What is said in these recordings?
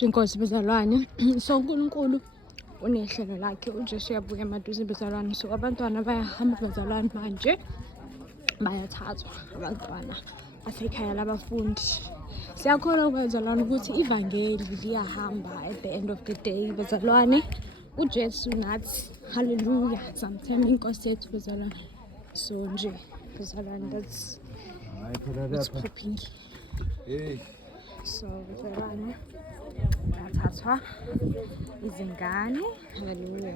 Inkosi bezalwane. So uNkulunkulu unehlelo lakhe, uJesu uyabuya emaduze bezalwane. So abantwana bayahamba bezalwane manje bayathathwa abantwana basekhaya labafundi. Siyakholwa bezalwane ukuthi ivangeli liyahamba at the end of the day bezalwane. uJesu nathi hallelujah sometimes inkosi yethu bezalwane. So nje bezalwane that's popping. So bezalwane bathathwa izingane hallelujah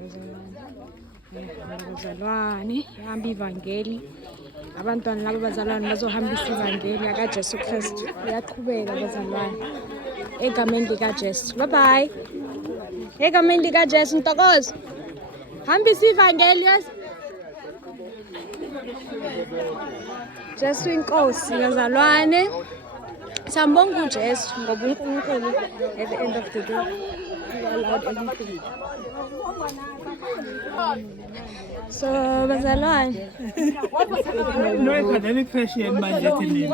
bezalwane yahamba ivangeli. Abantwana laba bazalwane bazohambisa ivangeli yakaJesu Kristu. Uyaqhubeka bazalwane egameni likaJesu. Bye bye. Egameni likaJesu Ntokozo. Hambisa ivangeli yes. Jesu inkosi bazalwane. Sambonga uJesu ngoba uNkulunkulu at the end of the day he allowed everything. So bazalwane no ikhandela Christian manje thini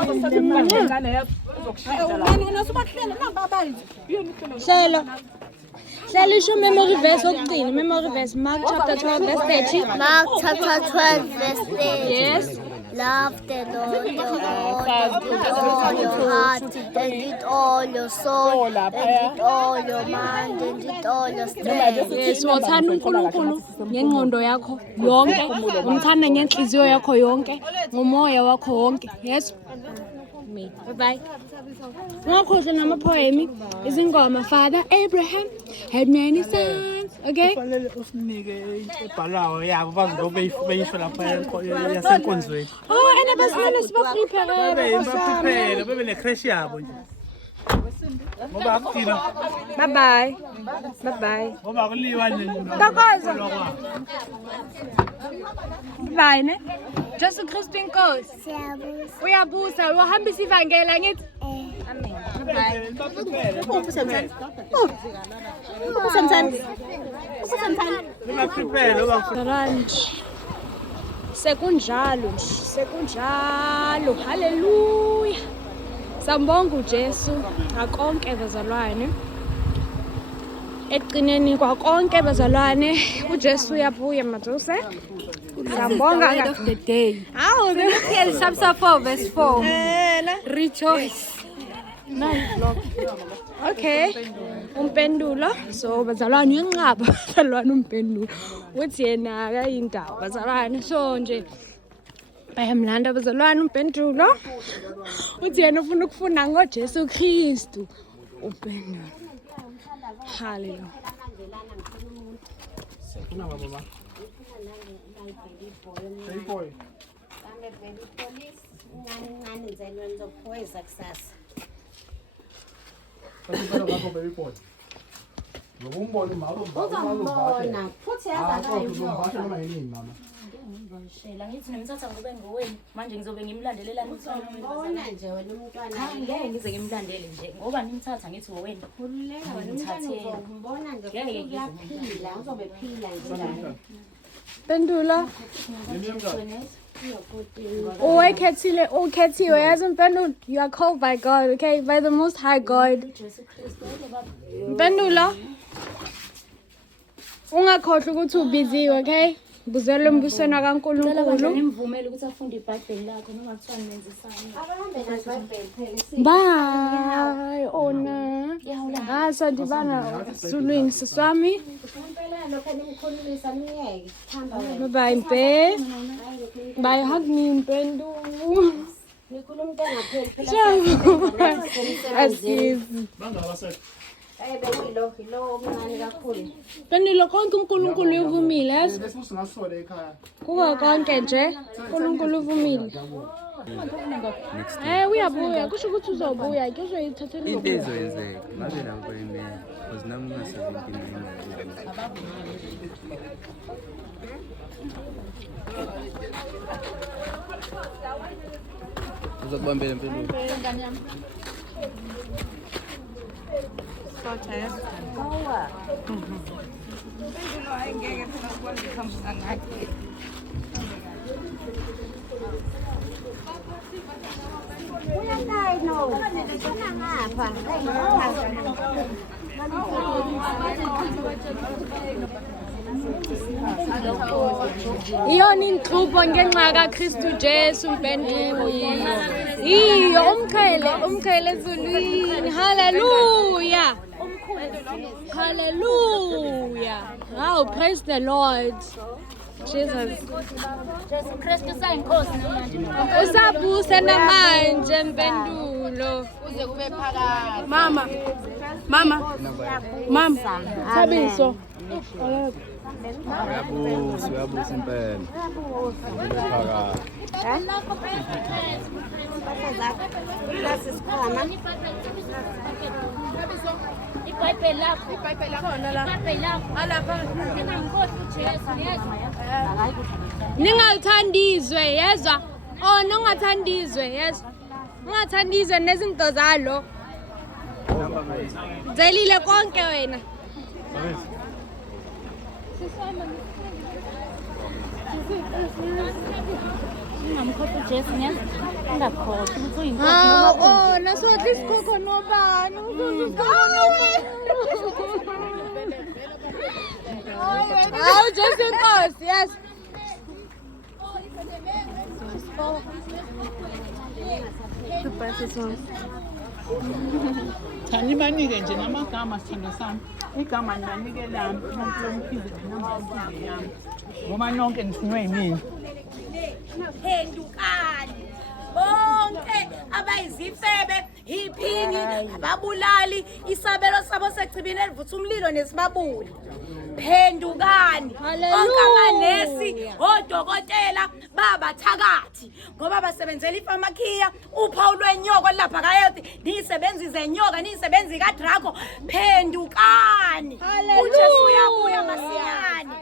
Hlelo isho memory verse okugcina memory verse Mark chapter 12 verse 30. Mark chapter 12 verse 30. Yes. Love the Lord your God with all your heart, and with all your soul, and with all your mind, and with all your strength. Yes, wathanda uNkulunkulu ngengqondo yakho yonke, umthanda ngenhliziyo yakho yonke, ngomoya wakho wonke. Yes. Me. Bye bye. Ngakhohle ngamapoemi izingoma. Father Abraham had many sons. Okay? kufanele usinike ebhalayo yabo bazobeyisho lapha yasenkonzweni Oh, and abasana sibaprepare. bebe necrash yabo nje ngoba akuthina Bye bye. Bye bye. ngoba kuliwa Ntokozo. Bye ne. Jesu Kristu inkosi. Uyabusa uhambisa ivangeli angithi. Amen. Sekunjalo haleluya. Sambonga uJesu akonke bezalwane. Eqineni kwakonke bezalwane uJesu uyabuya maduse. Sambonga of the day. Awu Philippians chapter 4 verse 4. Rejoice. okay. Umpendulo so bazalwane uyanqaba bazalwane umpendulo. Uthi yena akayindawo bazalwane so nje bayamlanda bazalwane umpendulo. Uthi yena ufuna ukufunda ngoJesu Kristu umpendulo. Hallelujah. Shela ngithi nimthatha ngobe ngowenu manje ngizobe ngimlandelela Ngibona nje wena umntwana cha ngeke ngize ngimlandele nje ngoba nimthatha ngithi ngowenu khululeka wena umntwana uzombona nje uyaphila uzobe phila nje Pendulo. Ukhethiwe yazi mpendulo. You are called by God, okay? By the most high God. Mpendulo. Ungakhohlwa ukuthi ubhiziwe, okay? Buzela embusweni kaNkulunkulu. nimvumele ukuthi afunde iBhayibheli lakho noma kuthiwa nenzisana abahambe naBhayibheli phela Bye, ona. Sadibana Zulwini siswami. impela lokho nimkhululisa niyeke hamba wena Bye mpe. Bye hug me mpendulo. nikhuluma ngapheli phela Asizi. bekilo omncane kakhulu Pendulo konke uNkulunkulu uvumile, yazi? lesingasole ekhaya Kuko konke nje uNkulunkulu uvumile. Uyabuya kusho ukuthi uzobuya ke uzoyithathela into ezoyenzeka ngabe nabo bayimela because nami ngingasebenzi uzokubambela impilo uyakayi no ngapha Iyona inhlupho ngenxa kaKristu Jesu mpendulo. Iyo umkhele ezulwini. Hallelujah. Hallelujah. Oh, praise the Lord. Jesus. Jesu Kristu sayinkosi namanje. Usabuse namanje mpendulo. Uze kube phakathi. Mama. Thabiso. Uyabusa impela. iBhayibheli lakho alapha ngiyinkosi uJesu yezwa Ningathandizwe yezwa. Oh, nongathandizwe yezwa. Ungathandizwe nezinto zalo. Zelile konke wena. ngingamkhosi uJesu ngiyazwa ungakhosi ukuthi uyinkosi Oh, naso at least koko nobani. Oh, just inkosi, yes. Nibanike nje namagama sithando sami. Igama nibanike lami umuntu lomkhize noma umkhize yami. Ngoba nonke nifunwe yimina. Phendukani bonke abayizifebe iphini ababulali isabelo sabo sechibini elivutha umlilo nesibabuli. Phendukani bonke amanesi odokotela babathakathi ngoba basebenzela ifamakhiya uphawu lwenyoko lapha kayothi nisebenzize inyoka nisebenzi kaDraco. Phendukani uJesu uyabuya masiyani.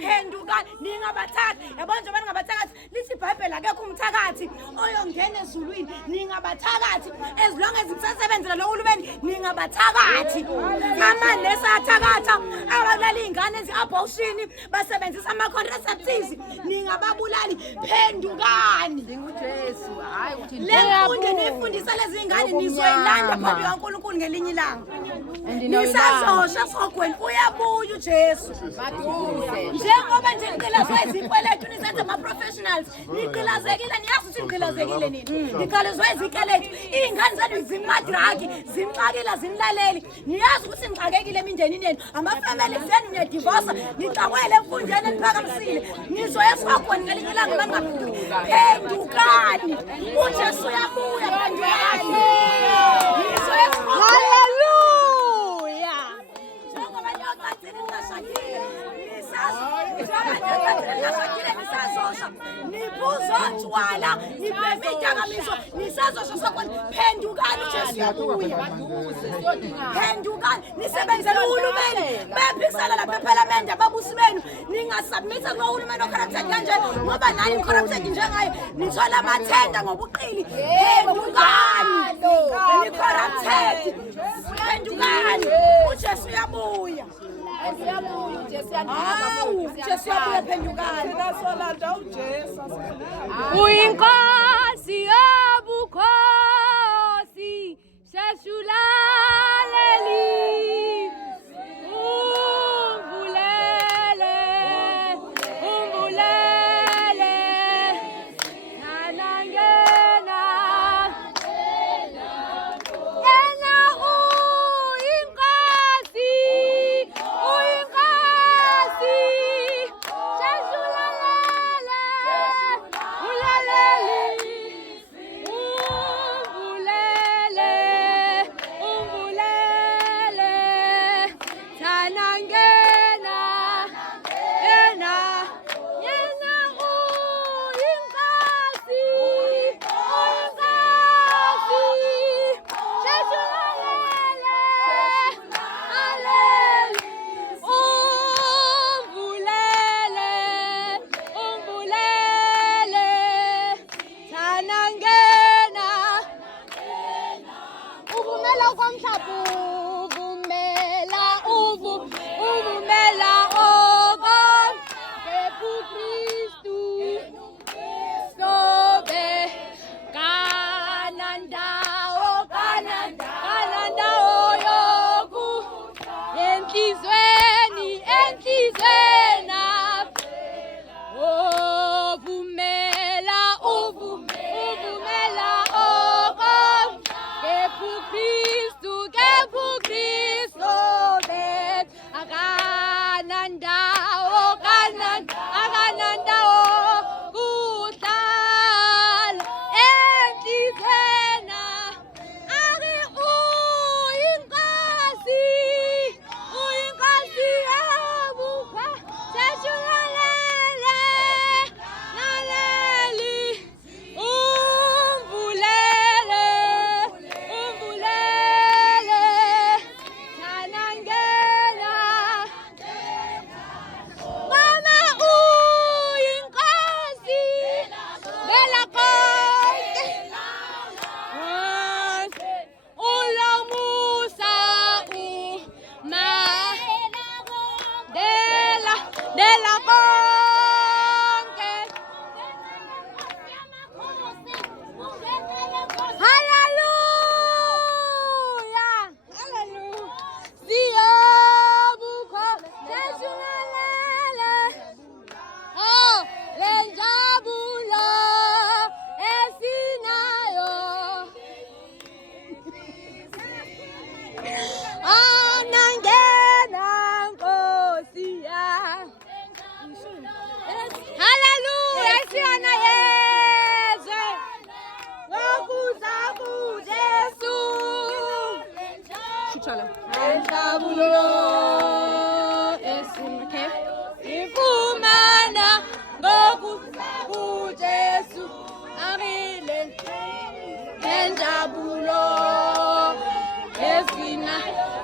Phendukani ningabathakathi yabona nje abangabathakathi lithi iBhayibheli akekho umthakathi oyongena ezulwini. Ningabathakathi as long as nisasebenzela lo hulumeni ningabathakathi. Amanesi athakatha abalala ingane ezi-abortion basebenzisa ama-contraceptives ningababulali. Phendukani uJesu hayi uthi lemfundo nifundisa lezi ingane nizoyilanda phambi kaNkulunkulu ngelinye ilanga. Nisazosha sogweni uyabuya uJesu. Njengoba nje niqilazwe izikweletu nisenze ama-professionals niqilazekile niyazi ukuthi niqilazekile nini. Niqilazwe izikweletu iy'ngane zenu zimadragi zimxakile zimlaleli niyazi ukuthi nixakekile emindenini yenu amafamily zenu niyadivosa nicawele emfundeni eniphakamisile nizoya sogweni ngelinye ilanga baningaphenduki. Phendukani uJesu uyabuya. Phendukani nizoya sogweni. Hallelujah. Njengoba niyocacile ningashakile nisazosha nipuzotshwala nibheme idakamizwa nisazosha sogweni. Phendukani uJesu uyabuya. Phendukani nisebenzela uhulumeni bephikisana lapha ababusi benu ningasubmitha kulo hulumeni ocorrupted kanje ngoba nani corrupted njengayo nithola amathenda ngobuqili. Phendukani ni-corrupted. Phendukani uJesu uyabuya. Hawu uJesu uyabuya. Phendukani nasolanda uJesu Uyinkosi yobukhosi seshulaleli. Uvumela Okay. Sifumana ngoku kuJesu amile enjabulo esina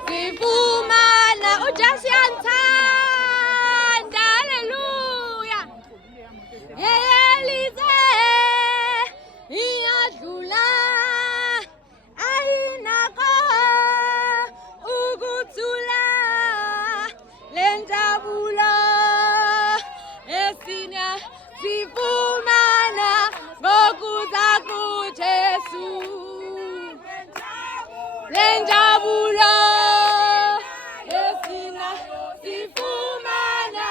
sifumana uJesu yanthanda haleluya yelize iyadlula ayinako ukuthula lenjabulo esina sifumana ngokuza kuJesu lenjabulo esina sifumana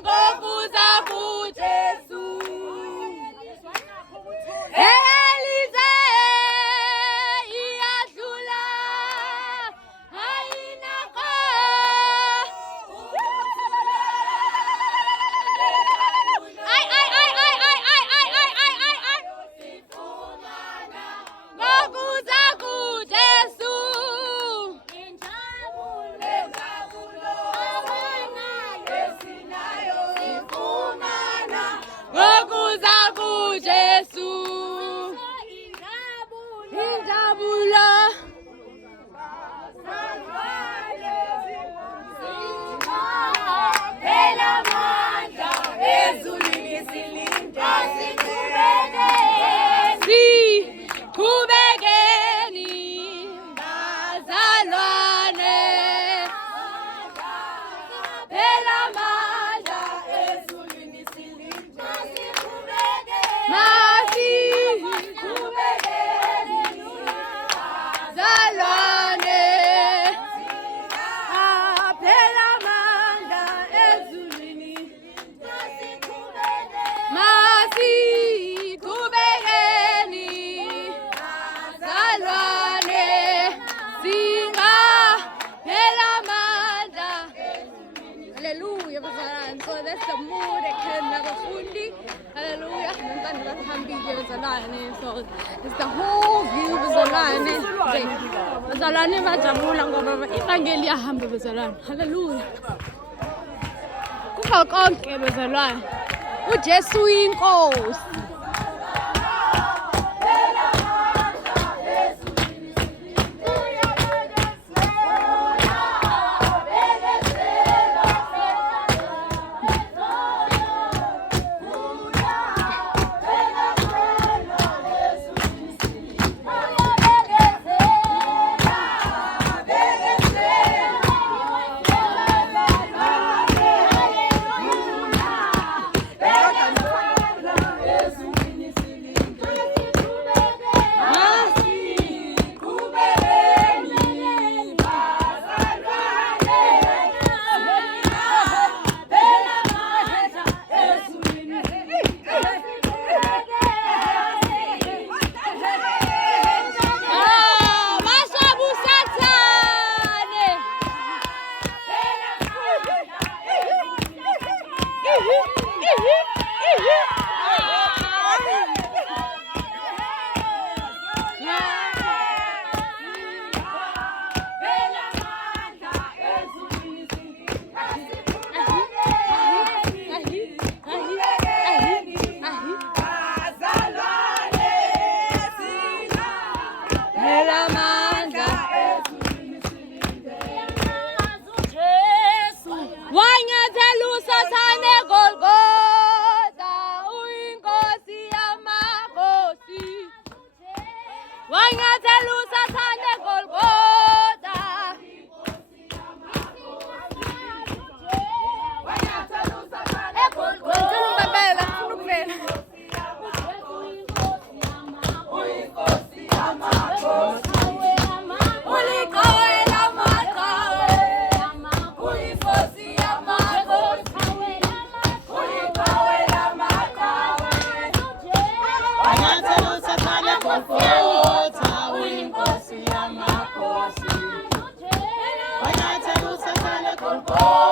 ngokuza kuJesu elize iyadlula ayinako ngokuza kuJesu ngokuza kuJesu injabulo phela amandla ezulwini silinda siqhubekeni bazalwane phela amandla ezulwini silinda masiqhubekeni bazalwane phela amandla ezulwini masiqhubekeni bazalwane singa phela amandla haleluya bazalwane. So that's the mood abafundi haleluya nantando bahambile bazalwane. So it's the whole view bazalwane. Bazalwane bajabula ngoba ivangeli yahamba bazalwane haleluya kukho konke bazalwane uJesu inkosi. Oh